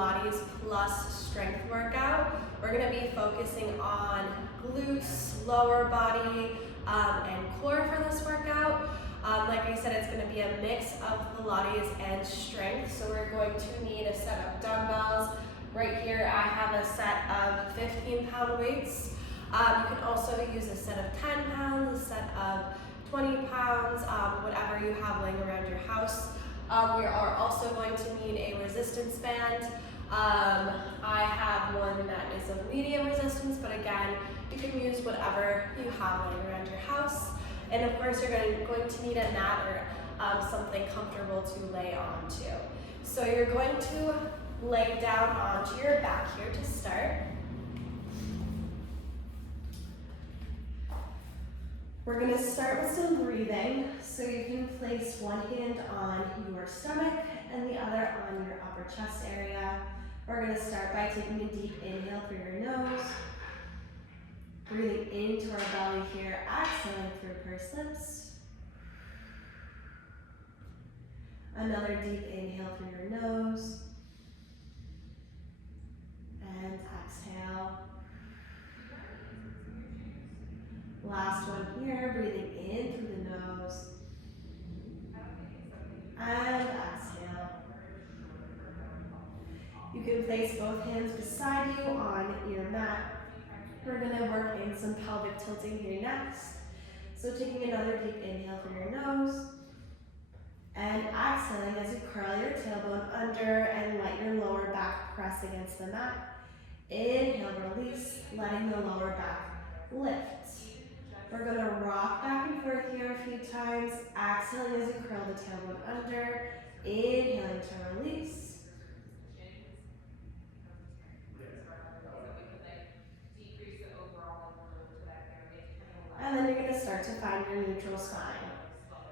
Pilates plus strength workout. We're going to be focusing on glutes, lower body, and core for this workout. Like I said, it's going to be a mix of Pilates and strength. So we're going to need a set of dumbbells. Right here I have a set of 15-pound weights. You can also use a set of 10 pounds, a set of 20 pounds, whatever you have laying around your house. We are also going to need a resistance band. I have one that is of medium resistance, but again, you can use whatever you have laying around your house. And of course, you're going to need a mat or something comfortable to lay onto. So you're going to lay down onto your back here to start. We're going to start with some breathing, so you can place one hand on your stomach and the other on your upper chest area. We're going to start by taking a deep inhale through your nose, breathing into our belly here, exhaling through pursed lips. Another deep inhale through your nose, and exhale. Last one here, breathing in through the nose, and exhale. You can place both hands beside you on your mat. We're going to work in some pelvic tilting here next. So taking another deep inhale through your nose, and exhaling as you curl your tailbone under and let your lower back press against the mat. Inhale, release, letting the lower back lift. We're going to rock back and forth here a few times, exhaling as you curl the tailbone under, inhaling to release. And then you're going to start to find your neutral spine.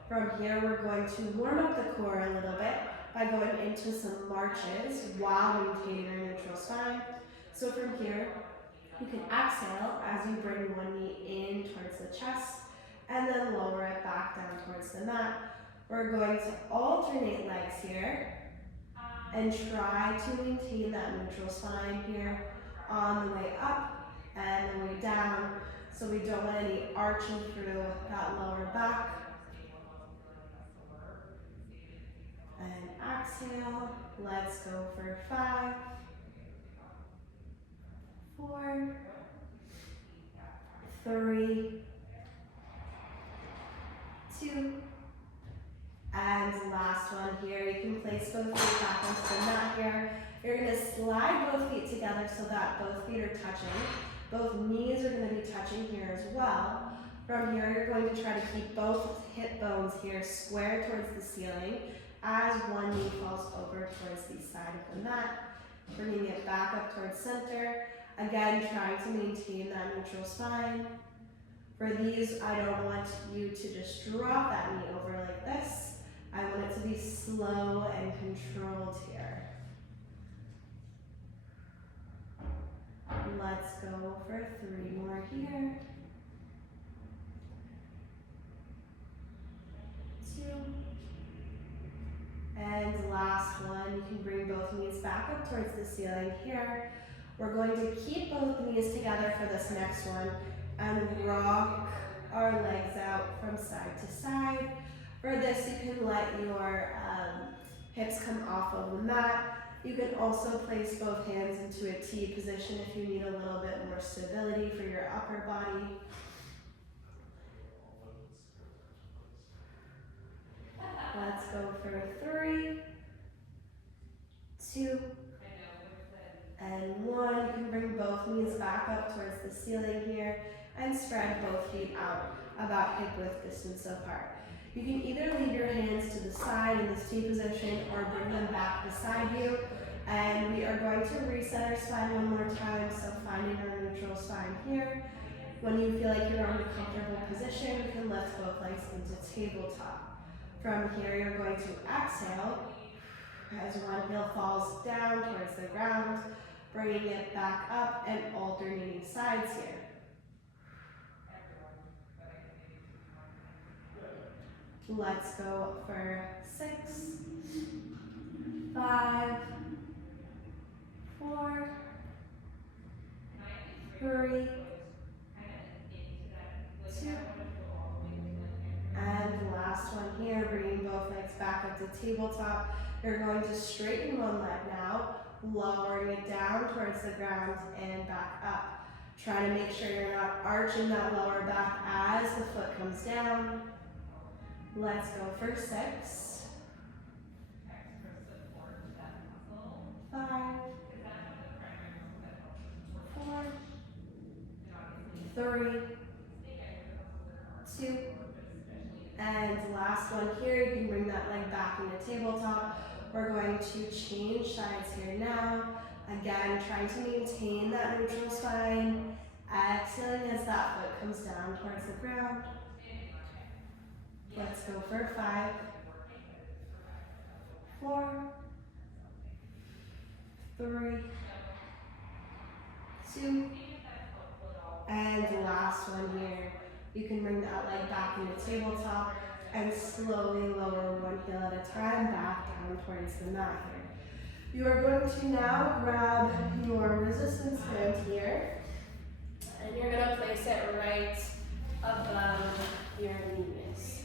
From here, we're going to warm up the core a little bit by going into some marches while maintaining our neutral spine. So from here, you can exhale as you bring one knee in towards the chest and then lower it back down towards the mat. We're going to alternate legs here and try to maintain that neutral spine here on the way up and the way down, so we don't want any arching through that lower back. And exhale. Let's go for 5, 4, 3, 2, and last one here. You can place both feet back onto the mat here. You're going to slide both feet together so that both feet are touching. Both knees are going to be touching here as well. From here, you're going to try to keep both hip bones here square towards the ceiling as one knee falls over towards the side of the mat, bringing it back up towards center. Again, trying to maintain that neutral spine. For these, I don't want you to just drop that knee over like this. I want it to be slow and controlled here. Let's go for 3 more here. 2. And last one, you can bring both knees back up towards the ceiling here. We're going to keep both knees together for this next one and rock our legs out from side to side. For this, you can let your hips come off of the mat. You can also place both hands into a T position if you need a little bit more stability for your upper body. Let's go for 3, 2, and 1. You can bring both knees back up towards the ceiling here and spread both feet out about hip width distance apart. You can either leave your hands to the side in this T position or bring them back beside you. And we are going to reset our spine one more time, so finding our neutral spine here. When you feel like you're in a comfortable position, you can lift both legs into tabletop. From here, you're going to exhale as one heel falls down towards the ground, bringing it back up and alternating sides here. Let's go for 6, 5, tabletop. You're going to straighten one leg now, lowering it down towards the ground and back up. Try to make sure you're not arching that lower back as the foot comes down. Let's go for 6, 5, 4, 3, 2, and last one here. You can bring that leg back into tabletop. We're going to change sides here now. Again, trying to maintain that neutral spine. Exhaling as that foot comes down towards the ground. Let's go for 5, 4, 3, 2, and last one here. You can bring that leg back into tabletop and slowly lower one heel at a time back down towards the mat here. You are going to now grab your resistance band here, and you're going to place it right above your knees.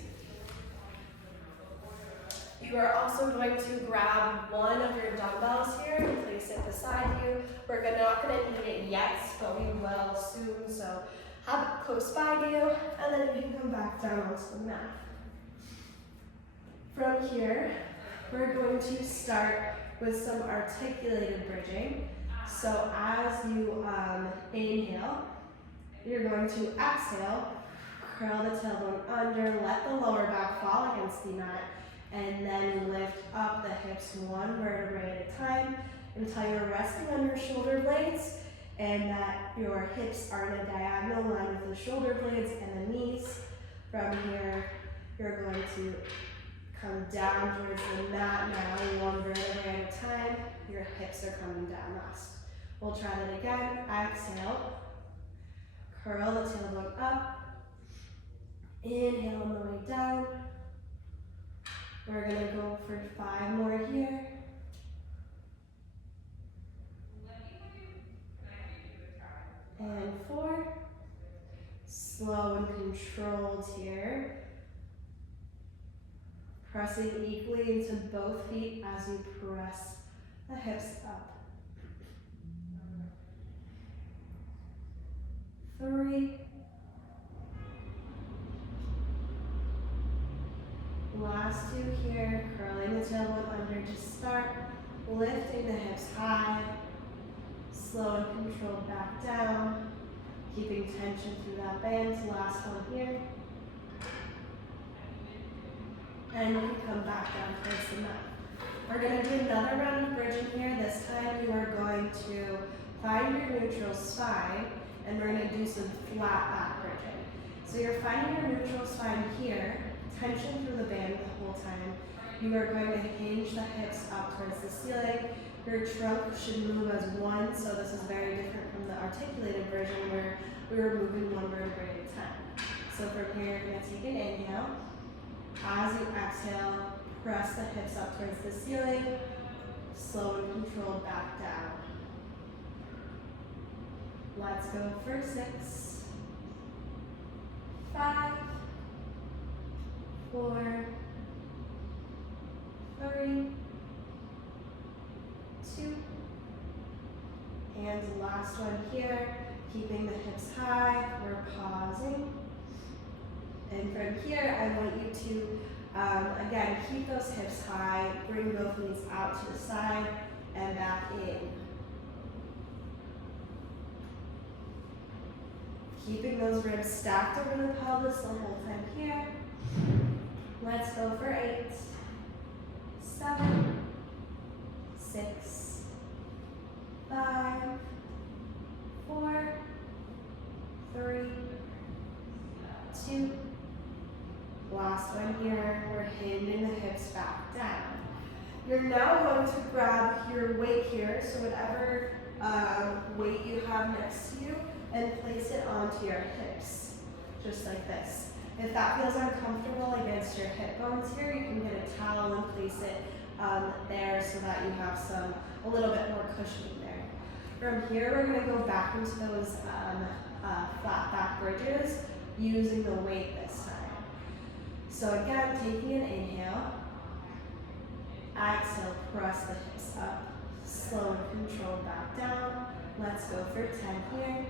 You are also going to grab one of your dumbbells here and place it beside you. We're not going to need it yet, but we will soon, so have it close by you, and then you can come back down onto the mat. From here, we're going to start with some articulated bridging. So as you inhale, you're going to exhale, curl the tailbone under, let the lower back fall against the mat, and then lift up the hips one vertebrae at a time until you're resting on your shoulder blades and that your hips are in a diagonal line with the shoulder blades and the knees. From here, you're going to come down towards the mat now, one vertebrae at a time. Your hips are coming down last. We'll try that again. Exhale, curl the tailbone up, inhale on the way down. We're gonna go for 5 more here. And 4. Slow and controlled here. Pressing equally into both feet as you press the hips up. 3. Last 2 here, curling the tailbone under to start, lifting the hips high, slow and controlled back down, keeping tension through that band. Last one here. And you can come back down towards the mat. We're going to do another round of bridging here. This time you are going to find your neutral spine, and we're going to do some flat back bridging. So you're finding your neutral spine here, tension through the band the whole time. You are going to hinge the hips up towards the ceiling. Your trunk should move as one, so this is very different from the articulated version where we were moving one vertebrae at a time. So from here, you're going to take an inhale. As you exhale, press the hips up towards the ceiling, slow and controlled back down. Let's go for 6, 5, 4, 3, 2, and last one here, keeping the hips high, we're pausing. And from here, I want you to, again, keep those hips high, bring both knees out to the side and back in. Keeping those ribs stacked over the pelvis the whole time here. Let's go for 8, 7, 6, 5, 4, 3, 2, last one here, we're hinging the hips back down. You're now going to grab your weight here, so whatever weight you have next to you, and place it onto your hips, just like this. If that feels uncomfortable against your hip bones here, you can get a towel and place it there so that you have a little bit more cushioning there. From here, we're going to go back into those flat back bridges using the weight this time. So again, taking an inhale, Exhale, press the hips up. Slow and controlled back down. Let's go for 10 here.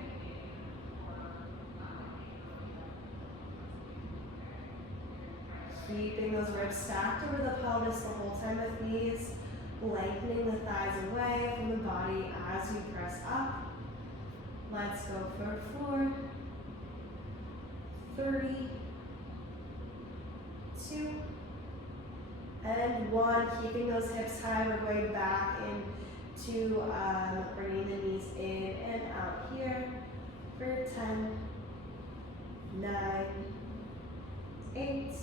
Keeping those ribs stacked over the pelvis the whole time with these. Lengthening the thighs away from the body as you press up. Let's go for 4, 3, 2, and 1. Keeping those hips high, we're going back into bringing the knees in and out here for 10, 9, 8,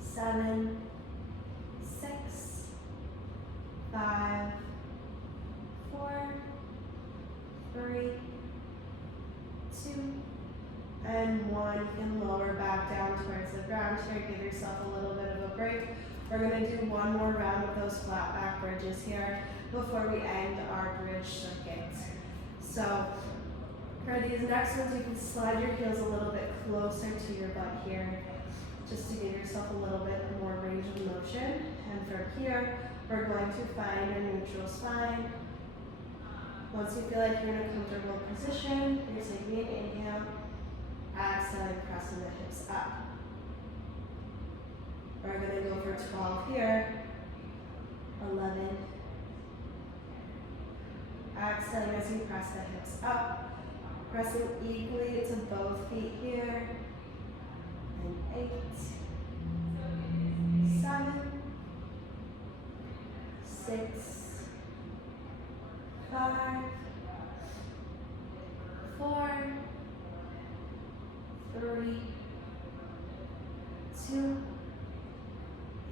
7, 6, 5, 4, 3, 2, and 1. You can lower back down towards the ground here. Give yourself a little bit of a break. We're going to do one more round of those flat back bridges here before we end our bridge circuit. So for these next ones, you can slide your heels a little bit closer to your butt here, just to give yourself a little bit more range of motion. And from here, we're going to find a neutral spine. Once you feel like you're in a comfortable position, you're taking an inhale, exhaling, pressing the hips up. We're going to go for 12 here, 11. Exhaling as you press the hips up, pressing equally to both feet here, and 8, 7, 6, 5, 4, 3, 2,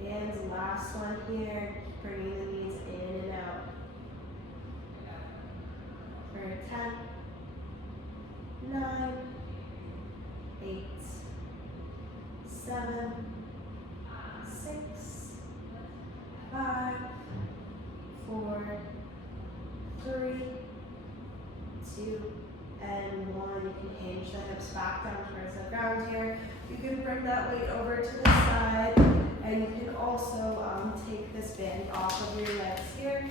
and last one here, bringing the knees in and out for 10, 9, 8, 7, 6, 5, 4, 3, 2, and 1. You can hinge the hips back down towards the ground here. You can bring that weight over to the side, and you can also take this band off of your legs here.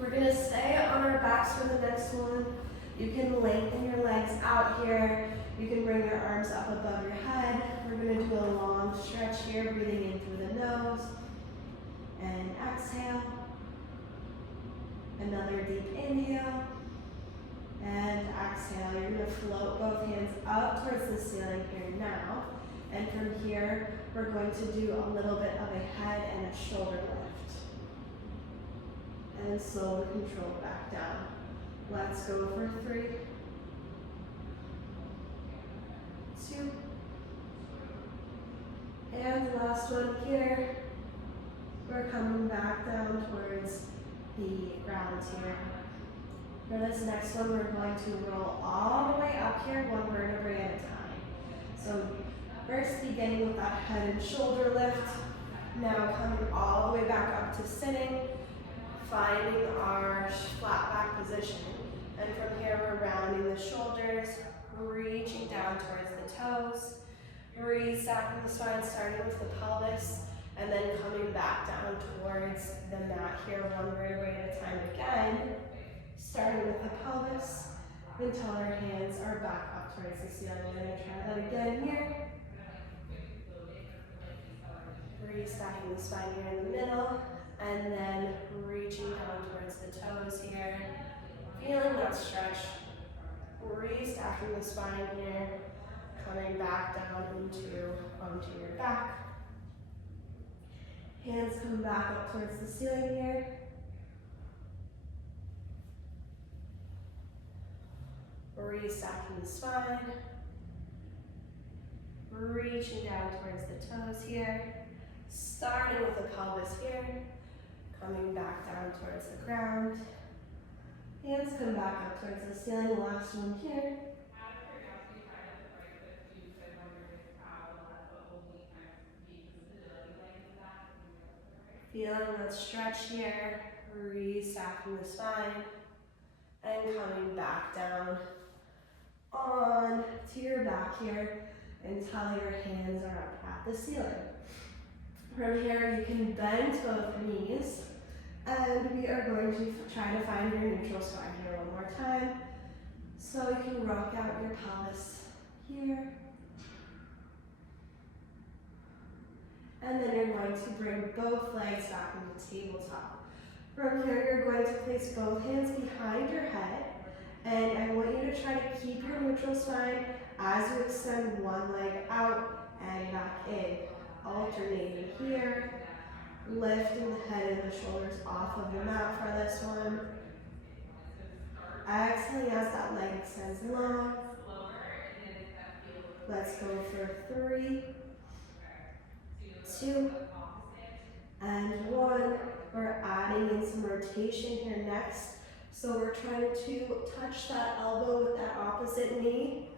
We're going to stay on our backs for the next one. You can lengthen your legs out here. You can bring your arms up above your head. We're going to do a long stretch here, breathing in through the nose, and exhale. Another deep inhale, and exhale. You're going to float both hands up towards the ceiling here now. And from here, we're going to do a little bit of a head and a shoulder lift. And slow and controlled back down. Let's go for 3, 2, and the last one here. We're coming back down towards the ground here. For this next one, we're going to roll all the way up here, one vertebrae at a time. So first beginning with that head and shoulder lift. Now coming all the way back up to sitting, finding our flat back position. And from here, we're rounding the shoulders, reaching down towards the toes, restacking the spine, starting with the pelvis, and then coming back down towards the mat here, one vertebrae at a time again, starting with the pelvis until our hands are back up towards the ceiling. We're going to try that again here. Restacking the spine here in the middle, and then reaching down towards the toes here. Feeling that stretch. Restacking the spine here, coming back down onto your back. Hands come back up towards the ceiling here. Restacking the spine. Reaching down towards the toes here. Starting with the pelvis here. Coming back down towards the ground. Hands come back up towards the ceiling. Last one here. Feeling that stretch here, restacking the spine, and coming back down on to your back here until your hands are up at the ceiling. From here, you can bend both knees, and we are going to try to find your neutral spine here one more time. So you can rock out your pelvis here. And then you're going to bring both legs back into tabletop. From here, you're going to place both hands behind your head, and I want you to try to keep your neutral spine as you extend one leg out and back in. Alternating here, lifting the head and the shoulders off of the mat for this one. Exhaling as that leg extends long. Let's go for 3, 2, and 1. We're adding in some rotation here next. So we're trying to touch that elbow with that opposite knee.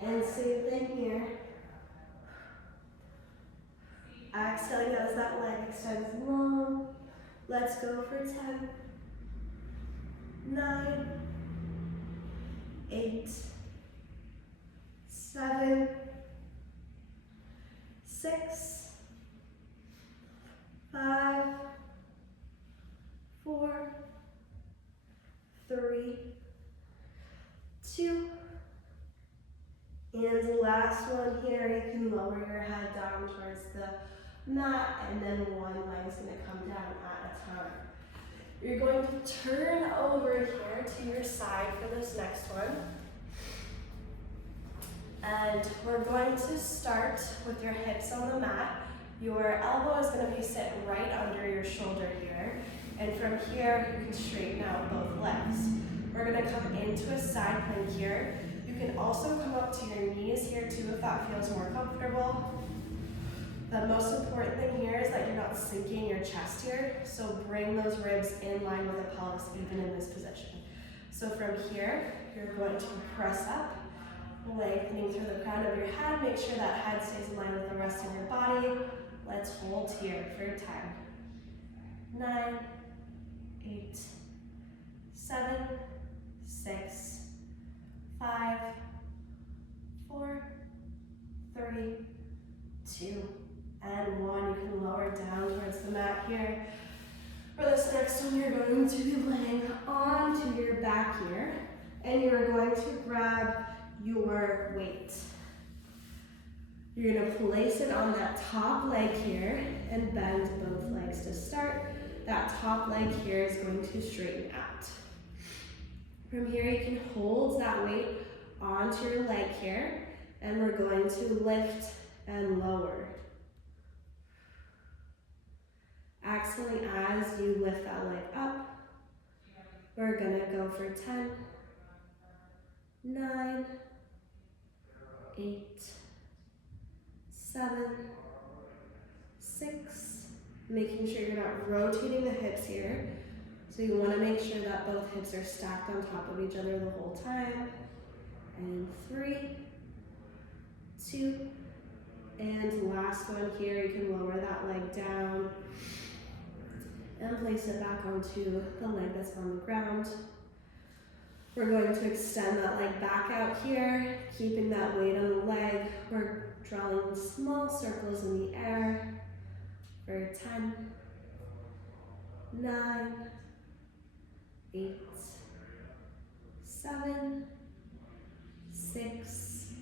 And same thing here. Exhaling as that leg extends long. Let's go for 10, 9, 8, 7, 6, 5, 4, 3, 2, and last one here. You can lower your head down towards the mat, and then one leg is going to come down at a time. You're going to turn over here to your side for this next one. And we're going to start with your hips on the mat. Your elbow is going to be sitting right under your shoulder here. And from here, you can straighten out both legs. We're going to come into a side plank here. You can also come up to your knees here too if that feels more comfortable. The most important thing here is that you're not sinking your chest here, so bring those ribs in line with the pelvis even in this position. So from here, you're going to press up, lengthening through the crown of your head. Make sure that head stays in line with the rest of your body. Let's hold here for 10, 9, 8, 7, 6, 5, 4, 3, 2, and 1. You can lower down towards the mat here. For this next one, you're going to be laying onto your back here, and you're going to grab your weight. You're going to place it on that top leg here and bend both legs to start. That top leg here is going to straighten out. From here, you can hold that weight onto your leg here, and we're going to lift and lower. Exhaling as you lift that leg up. We're gonna go for 10, 9, 8, 7, 6, making sure you're not rotating the hips here. So you wanna make sure that both hips are stacked on top of each other the whole time. And 3, 2, and last one here, you can lower that leg down and place it back onto the leg that's on the ground. We're going to extend that leg back out here, keeping that weight on the leg. We're drawing small circles in the air for 10, 9, 8, 7, 6,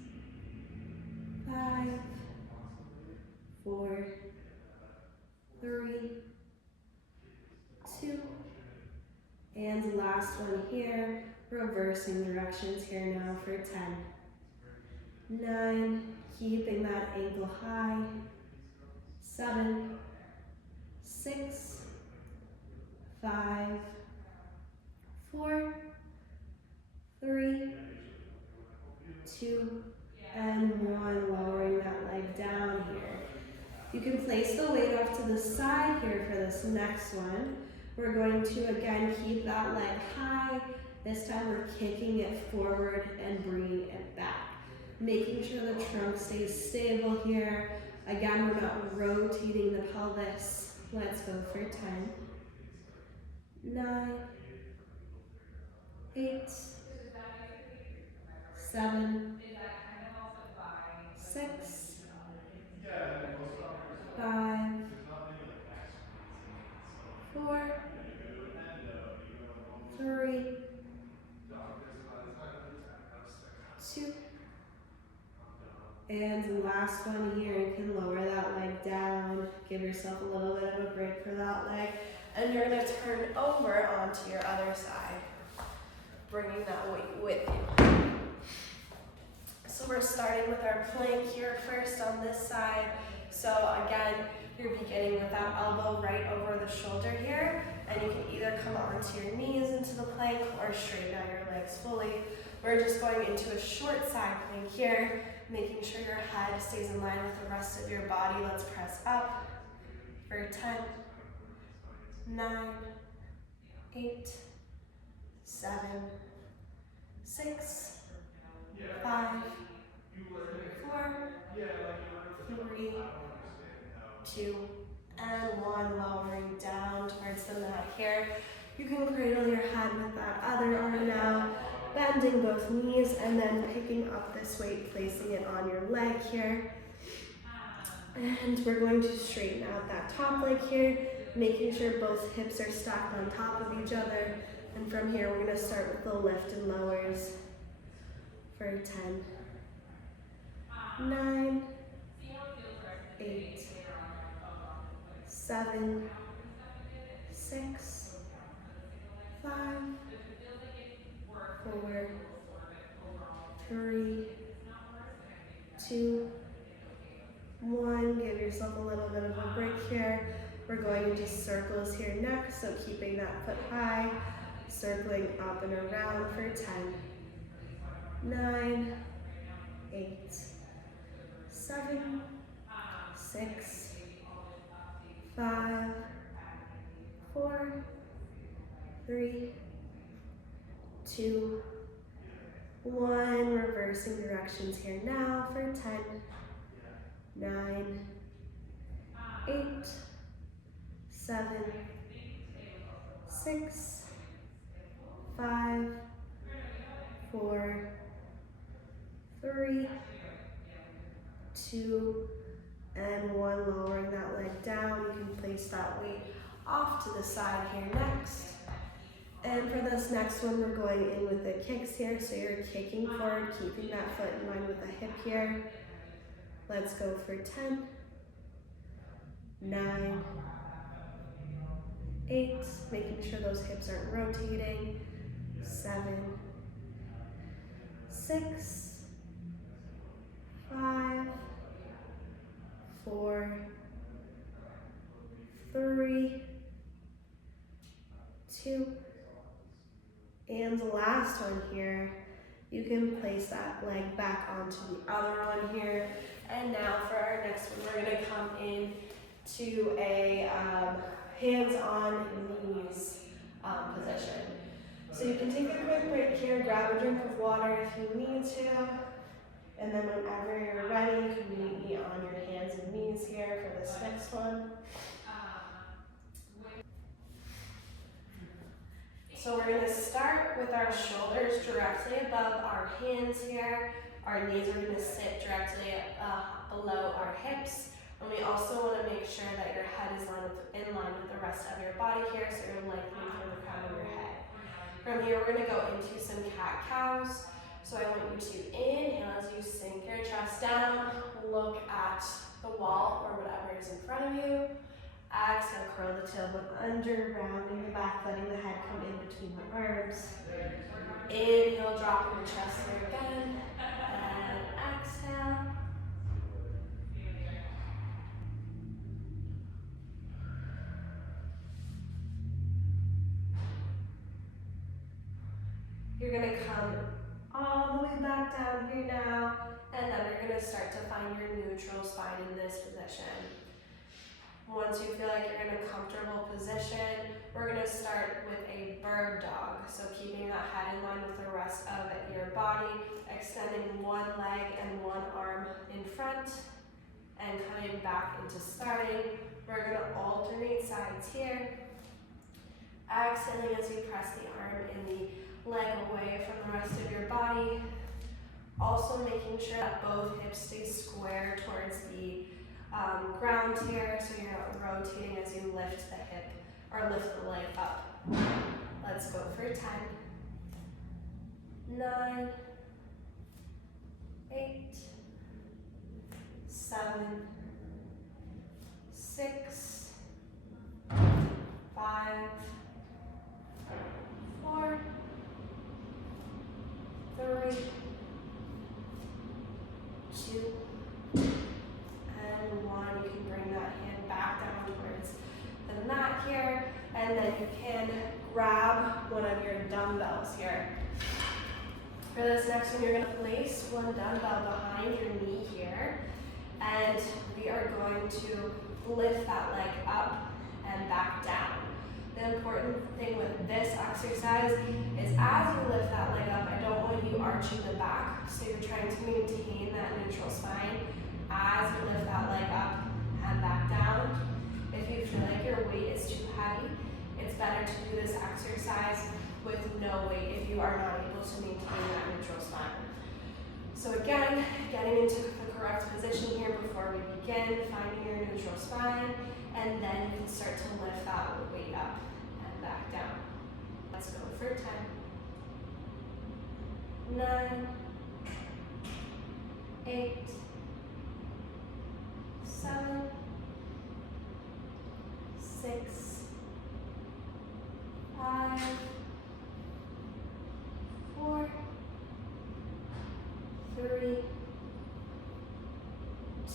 5, 4, 3, 2, and last one here, reversing directions here now for 10, 9, keeping that ankle high, 7, 6, 5, 4, 3, 2, and 1, lowering that leg down here. You can place the weight off to the side here for this next one. We're going to again keep that leg high. This time we're kicking it forward and bringing it back. Making sure the trunk stays stable here. Again, we're not rotating the pelvis. Let's go for 10, 9, 8, 7, 6, 5, 4, 3, 2, and the last one here. You can lower that leg down, give yourself a little bit of a break for that leg, and you're going to turn over onto your other side, bringing that weight with you. So we're starting with our plank here first on this side. So again, you're beginning with that elbow right over the shoulder here, and you can either come onto your knees into the plank or straighten out your legs fully. We're just going into a short side plank here, making sure your head stays in line with the rest of your body. Let's press up for 10, 9, 8, 7, 6, 5, 4, 3, 2, and 1. Lowering down towards the mat here. You can cradle your head with that other arm now, bending both knees, and then picking up this weight, placing it on your leg here. And we're going to straighten out that top leg here, making sure both hips are stacked on top of each other. And from here, we're going to start with the lift and lowers for 10, 9, 8, 7, 6, 5, 4, 3, 2, 1. Give yourself a little bit of a break here. We're going into circles here next, so keeping that foot high, circling up and around for 10, 9, 8, 7, 6, 5, 4, 3, 2, 1. Reversing directions here now for 10, 9, 8, 7, 6, 5, 4, 3, 2, and 1. Lowering that leg down. You can place that weight off to the side here next. And for this next one, we're going in with the kicks here. So you're kicking forward, keeping that foot in line with the hip here. Let's go for 10, 9, 8, making sure those hips aren't rotating, 7, 6, 5, 4, 3, 2, and the last one here. You can place that leg back onto the other one here. And now for our next one, we're going to come in to a hands on knees position. So you can take a quick break here, grab a drink of water if you need to. And then whenever you're ready, you can meet me on your hands and knees here for this next one. So we're going to start with our shoulders directly above our hands here. Our knees are going to sit directly below our hips. And we also want to make sure that your head is in line with the rest of your body here, so you're lengthening from the crown of your head. From here, we're going to go into some cat-cows. So I want you to inhale as you sink your chest down, look at the wall or whatever is in front of you. Exhale, curl the tailbone under, rounding the back, letting the head come in between the arms. Inhale, dropping the chest here again, and exhale. You're gonna come all the way back down here now, and then you're gonna start to find your neutral spine in this position. Once you feel like you're in a comfortable position, we're going to start with a bird dog. So keeping that head in line with the rest of your body, extending one leg and one arm in front, and coming back into starting. We're going to alternate sides here. Exhaling as you press the arm and the leg away from the rest of your body. Also making sure that both hips stay square towards the ground here, so you're not rotating as you lift the hip or lift the leg up. Let's go for 10, 9, 8, 7, 6, 5, 4, 3, 2, and 1. You can bring that hand back down towards the mat here, and then you can grab one of your dumbbells here. For this next one, you're going to place one dumbbell behind your knee here, and we are going to lift that leg up and back down. The important thing with this exercise is as you lift that leg up, I don't want you arching the back, so you're trying to maintain that neutral spine as you lift that leg up and back down. If you feel like your weight is too heavy, it's better to do this exercise with no weight if you are not able to maintain that neutral spine. So again, getting into the correct position here before we begin, finding your neutral spine, and then you can start to lift that weight up and back down. Let's go for 10, 9, 8, 7, 6, 5, 4, 3,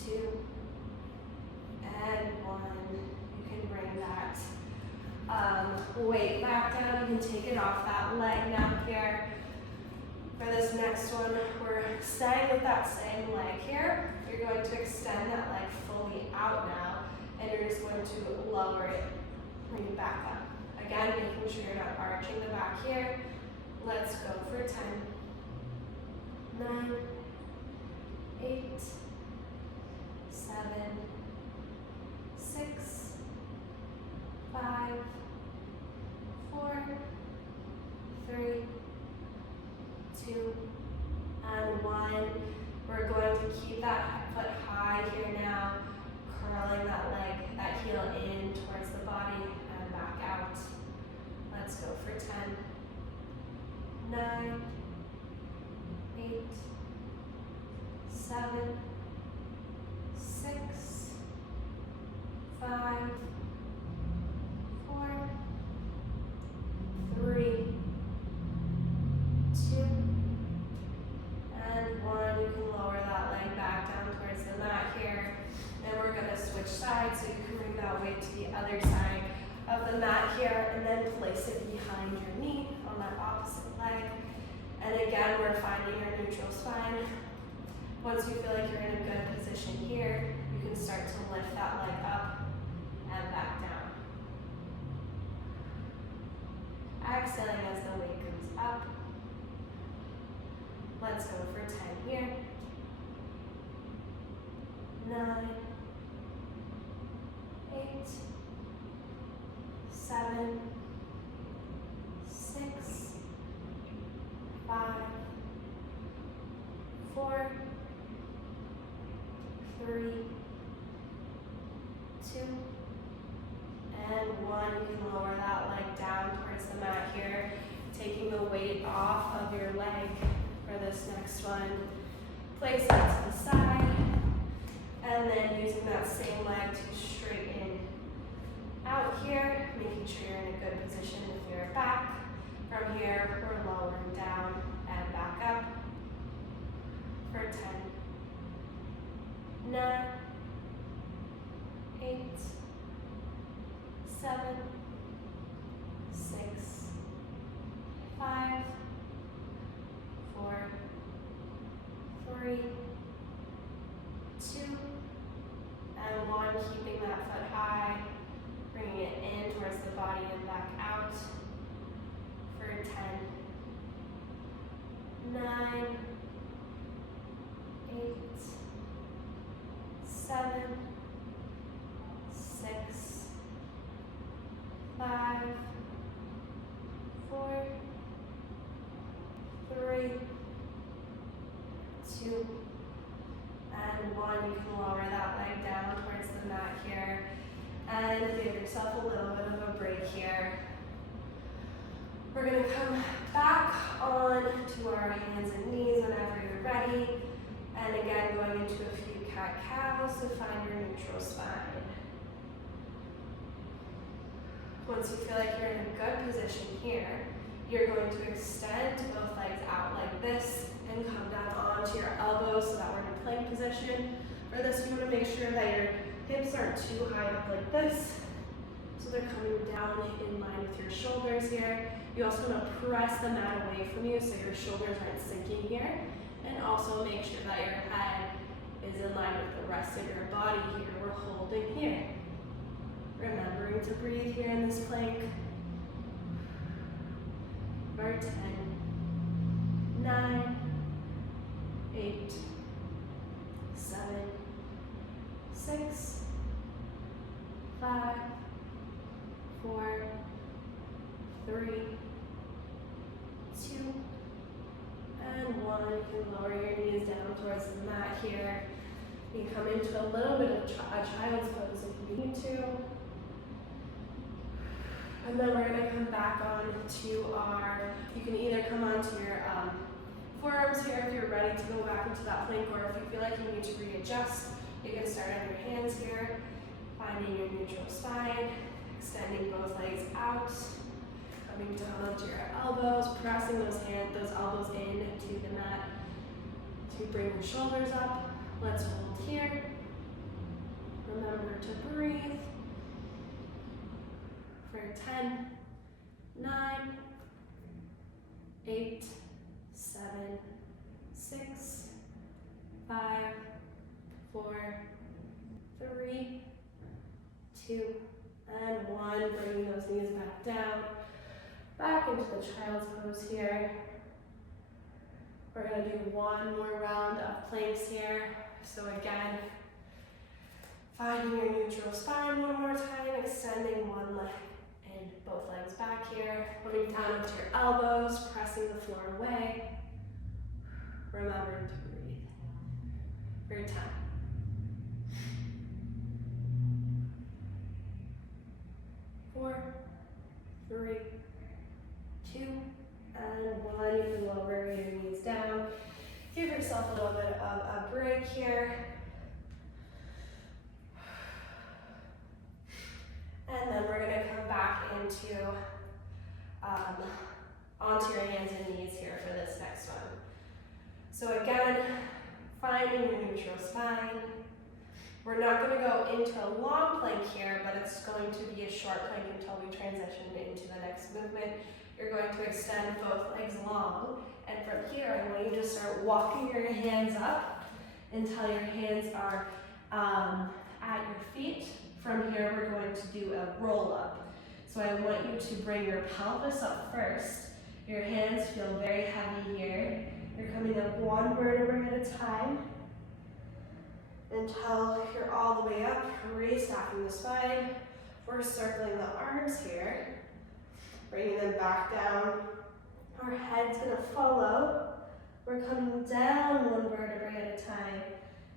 2, and 1. You can bring that weight back down. You can take it off that leg now here. For this next one, we're staying with that same leg here. You're going to extend that leg fully out now, and you're just going to lower it, bring it back up. Again, making sure you're not arching the back here. Let's go for 10, 9, 8, 7, 6, 5, 4, 3, 2, and 1. We're going to keep that foot high here now, curling that leg, that heel in towards the body and back out. Let's go for 10, 9, 8, 7, 6, 5, 4, 3, 2, and 1. You can lower that leg back down towards the mat here. And we're going to switch sides so you can bring that weight to the other side of the mat here, and then place it behind your knee on that opposite leg. And again, we're finding your neutral spine. Once you feel like you're in a good position here, you can start to lift that leg up and back down. Exhaling as the weight comes up. Let's go for 10 here. 9, 8, 7, 6, 5, 4, 3, 2, and 1. You can lower that leg down towards the mat here, taking the weight off of your leg for this next one. Place it to the side, and then using that same leg to straighten out here, making sure you're in a good position with your back. From here, we're lowering down and back up for 10, 9, 8, 7, 6, 5, 4, 3, 2, and 1. Keeping that foot high, bringing it in towards the body and back out for 10, 9, 8, 7, 6, 5, 4, 3, 2, and 1. You can lower that leg down towards the mat here and give yourself a little bit of a break here. We're gonna come back on to our hands and knees whenever you're ready. And again, going into a few cat-cows to find your neutral spine. Once you feel like you're in a good position here, you're going to extend both legs out like this and come down onto your elbows so that we're in a plank position. For this, you want to make sure that your hips aren't too high up like this, so they're coming down in line with your shoulders here. You also want to press the mat away from you so your shoulders aren't sinking here, and also make sure that your head is in line with the rest of your body here. We're holding here. Remembering to breathe here in this plank. For 10, 9, 8, 7, 6, 5, 4, 3, 2, and 1. You can lower your knees down towards the mat here. You can come into a little bit of a child's pose if you need to. And then we're going to come back on to our, you can either come onto your forearms here if you're ready to go back into that plank, or if you feel like you need to readjust, you can start on your hands here, finding your neutral spine, extending both legs out, coming down onto your elbows, pressing those elbows into the mat to bring your shoulders up. Let's hold here. Remember to breathe. For 10, 9, 8, 7, 6, 5, 4, 3, 2, and 1. Bringing those knees back down, back into the child's pose here. We're going to do one more round of planks here. So again, finding your neutral spine one more time, extending one leg and both legs back here, coming down to your elbows, pressing the floor away. Remembering to breathe. For your time. 4, 3, 2, and 1. You can lower your knees down. Give yourself a little bit of a break here. And then we're going to come back into onto your hands and knees here for this next one. So again, finding your neutral spine. We're not going to go into a long plank here, but it's going to be a short plank until we transition into the next movement. You're going to extend both legs long, and from here I want you to start walking your hands up until your hands are at your feet. From here, we're going to do a roll up. So I want you to bring your pelvis up first. Your hands feel very heavy here. You're coming up one vertebrae at a time until you're all the way up, restacking the spine. We're circling the arms here, bringing them back down. Our head's gonna follow. We're coming down one vertebrae at a time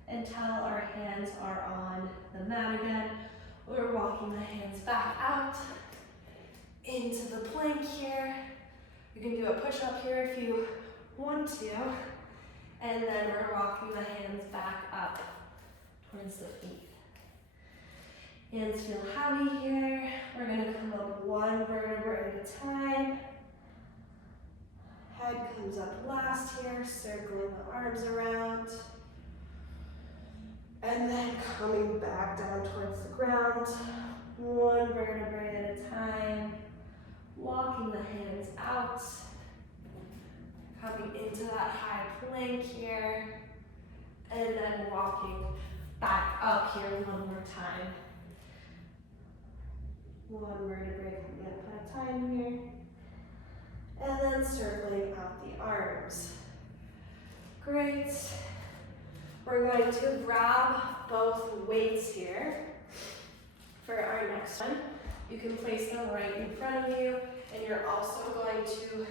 until our hands are on the mat again. We're walking the hands back out into the plank here. You can do a push-up here if you want to. And then we're walking the hands back up towards the feet. Hands feel heavy here. We're gonna come up one vertebrae at a time. Head comes up last here, circling the arms around. And then coming back down towards the ground, one vertebrae at a time, walking the hands out, coming into that high plank here, and then walking back up here one more time. One vertebrae coming up at a time here, and then circling out the arms. Great. We're going to grab both weights here for our next one. You can place them right in front of you, and you're also going to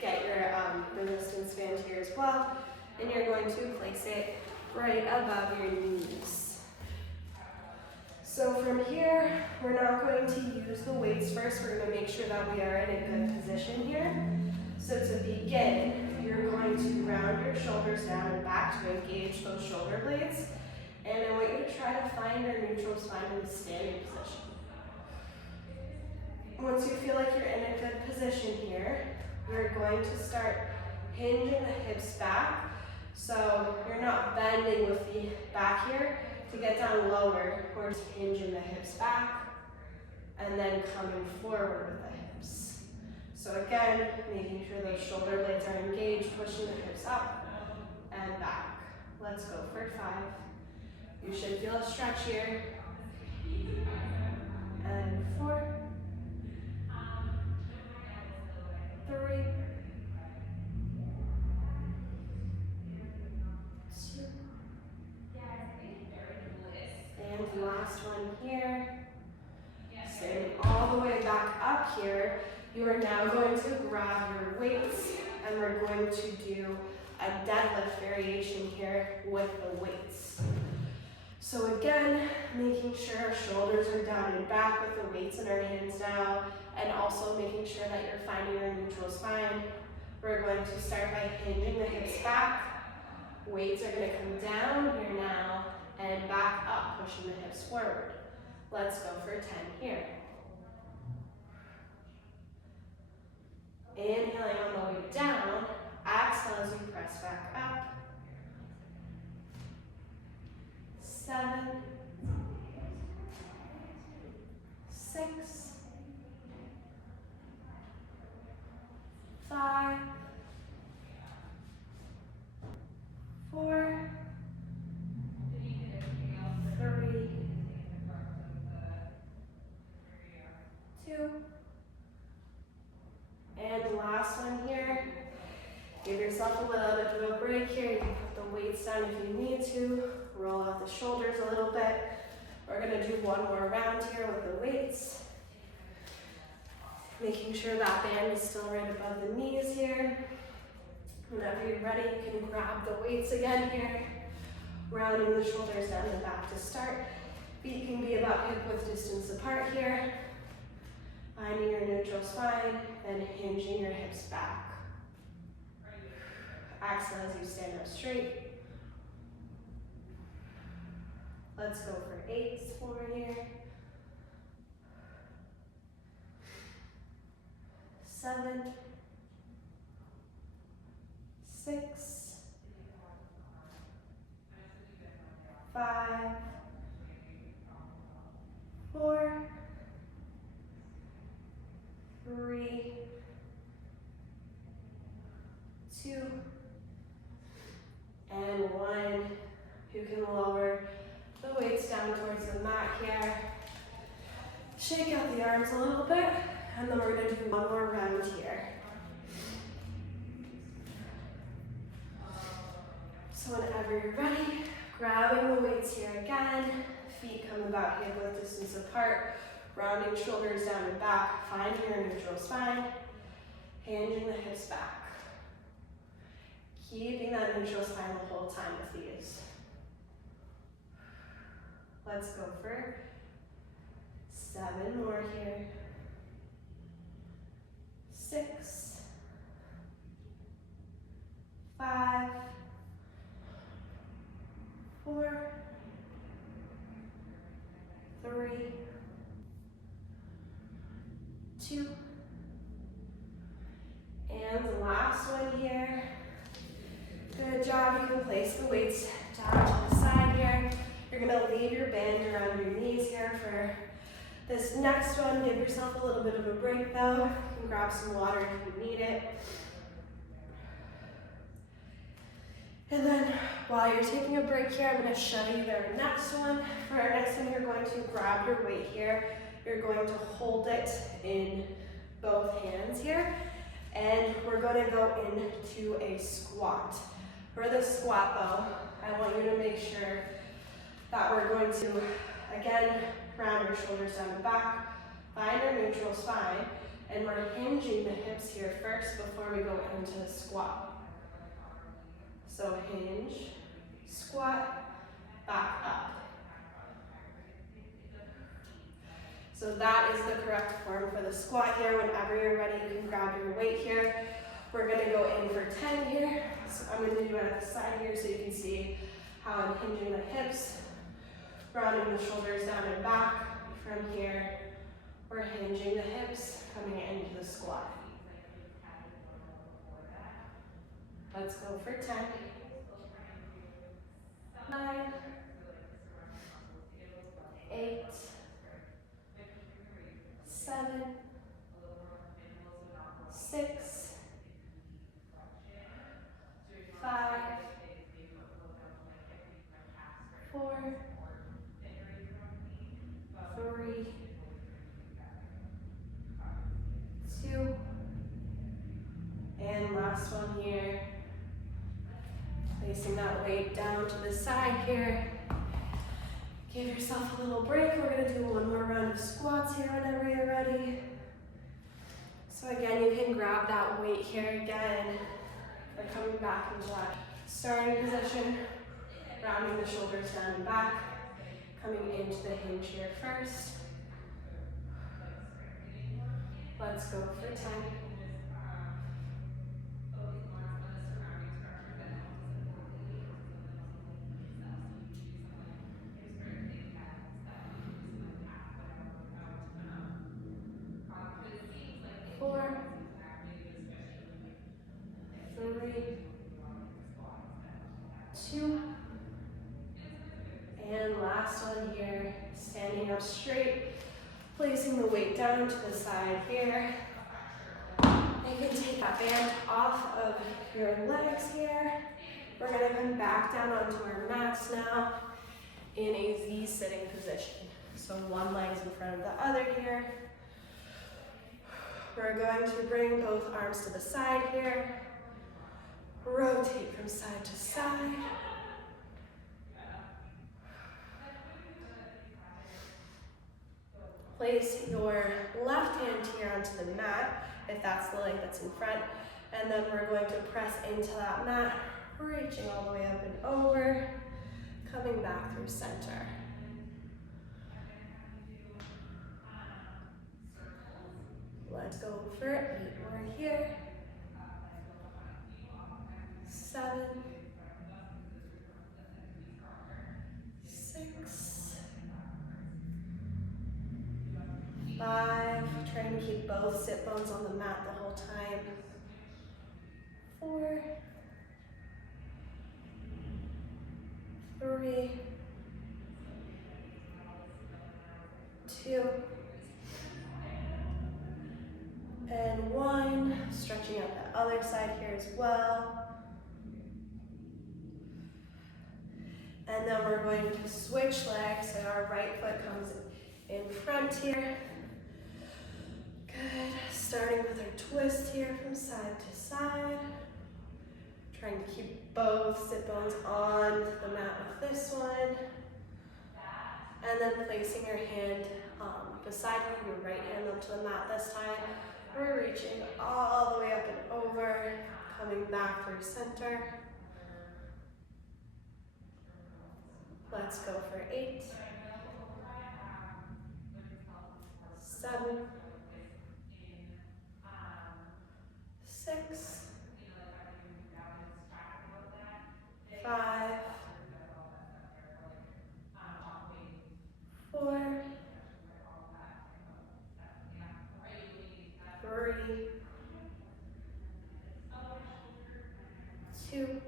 get your resistance band here as well, and you're going to place it right above your knees. So from here, we're not going to use the weights first. We're going to make sure that we are in a good position here. So to begin, you're going to ground your shoulders down and back to engage those shoulder blades. And I want you to try to find your neutral spine in the standing position. Once you feel like you're in a good position here, we're going to start hinging the hips back. So you're not bending with the back here to get down lower. We're just hinging the hips back and then coming forward with the hips. So again, making sure those shoulder blades are engaged, pushing the hips up and back. Let's go for 5. You should feel a stretch here. And 4, 3, 2, and last one here. Standing all the way back up here, you are now going to grab your weights and we're going to do a deadlift variation here with the weights. So again, making sure our shoulders are down and back with the weights in our hands now, and also making sure that you're finding your neutral spine. We're going to start by hinging the hips back. Weights are going to come down here now and back up, pushing the hips forward. Let's go for 10 here. Inhaling on the way down, exhale as you press back up. 7, 6, 5, 4, 3, 2, and last one here. Give yourself a little bit of a break here. You can put the weights down if you need to. Roll out the shoulders a little bit. We're going to do one more round here with the weights. Making sure that band is still right above the knees here. Whenever you're ready, you can grab the weights again here. Rounding the shoulders down and back to start. Feet can be about hip width distance apart here. Finding your neutral spine and hinging your hips back. Exhale as you stand up straight. Let's go for 8 more here. 7, 6, 5, 4, 3, 2, and 1. You can lower the weights down towards the mat here. Shake out the arms a little bit, and then we're going to do one more round here. So whenever you're ready, grabbing the weights here again, feet come about hip width distance apart, rounding shoulders down and back, finding your neutral spine, hinging the hips back. Keeping that neutral spine the whole time with these. Let's go for 7 more here. 6, 5, 4, 3, 2, and the last one here. Good job. You can place the weights down to the side here. You're going to leave your band around your knees here for this next one. Give yourself a little bit of a break though. You can grab some water if you need it. And then while you're taking a break here, I'm going to show you the next one. For our next one, you're going to grab your weight here. You're going to hold it in both hands here. And we're going to go into a squat. For the squat though, I want you to make sure that we're going to, again, round your shoulders down and back, find our neutral spine, and we're hinging the hips here first before we go into the squat. So hinge, squat, back up. So that is the correct form for the squat here. Whenever you're ready, you can grab your weight here. We're gonna go in for 10 here. So I'm gonna do it at the side here so you can see how I'm hinging the hips, rounding the shoulders down and back. From here, we're hinging the hips, coming into the squat. Let's go for 10. 9, 8, 7, 6, 5, 4, 3, 2, and last one here. Placing that weight down to the side here. Give yourself a little break. We're gonna do one more round of squats here whenever you're ready. So again, you can grab that weight here again. By coming back into that starting position, rounding the shoulders down and back, coming into the hinge here first. Let's go for 10. 4, 3, 2, and last one here, standing up straight, placing the weight down to the side here. You can take that band off of your legs here. We're gonna come back down onto our mats now in a Z sitting position. So one leg's in front of the other here. We're going to bring both arms to the side here. Rotate from side to side. Place your left hand here onto the mat, if that's the leg that's in front, and then we're going to press into that mat, reaching all the way up and over, coming back through center. Let's go for 8 more here. 7, 6, 5, trying to keep both sit bones on the mat the whole time. 4, 3, 2, and 1. Stretching out the other side here as well. And then we're going to switch legs, so our right foot comes in front here. Good. Starting with our twist here from side to side. Trying to keep both sit bones on the mat with this one. And then placing your hand beside you, your right hand onto the mat this time. We're reaching all the way up and over, coming back through center. Let's go for 8, 7, 6, 5, 4, 3, 2,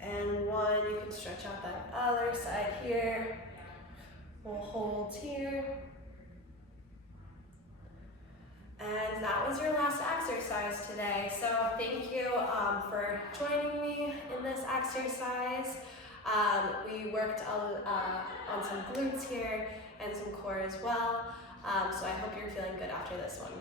and 1. You can stretch out that other side here. We'll hold here. And that was your last exercise today. So thank you for joining me in this exercise. We worked on some glutes here and some core as well. So I hope you're feeling good after this one.